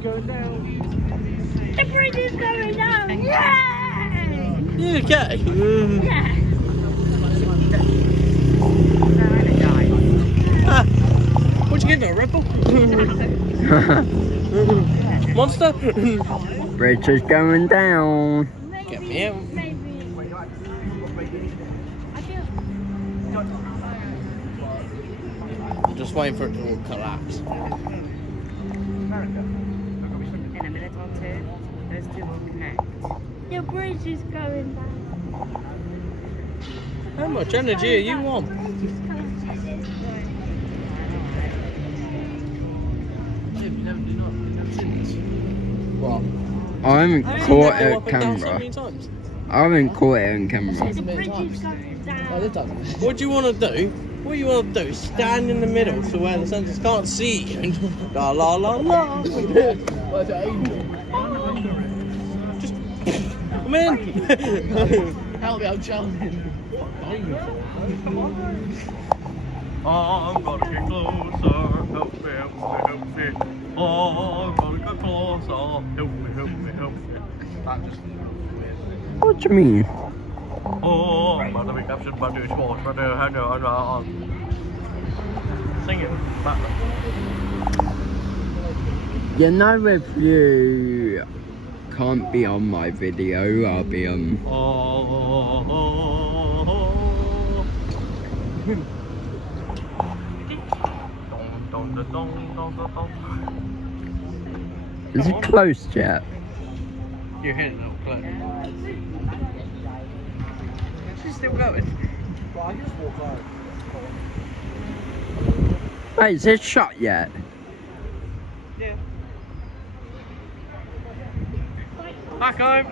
going down. The bridge is going down! Yay! You okay? Yeah! Ah, what'd you get, a Red Bull? Monster? Bridge is going down. Get me out. Maybe. I'm just waiting for it to all collapse. In a minute or two, those two will connect. The bridge is going down. How much energy are you on? What? I haven't I've caught seen that go it up and down so camera. many times. I haven't caught it on camera. The bridge is going down. What do you want to do? What you want to do is stand in the middle so where the sensors can't see you and la la la la. Just come in. Help me, I'm challenging. Come on. I'm gonna get closer. Help me, help me, help me. Oh, I'm gonna get closer. Help me, help me, help me. That just weird. What do you mean? Oh, I'm gonna be captured by the sports, but hang on. Sing it. You know, if you can't be on my video, I'll be on. Is it closed yet? You're hitting a little clip. She's still going. Wait, is it shut yet? Yeah. Back home.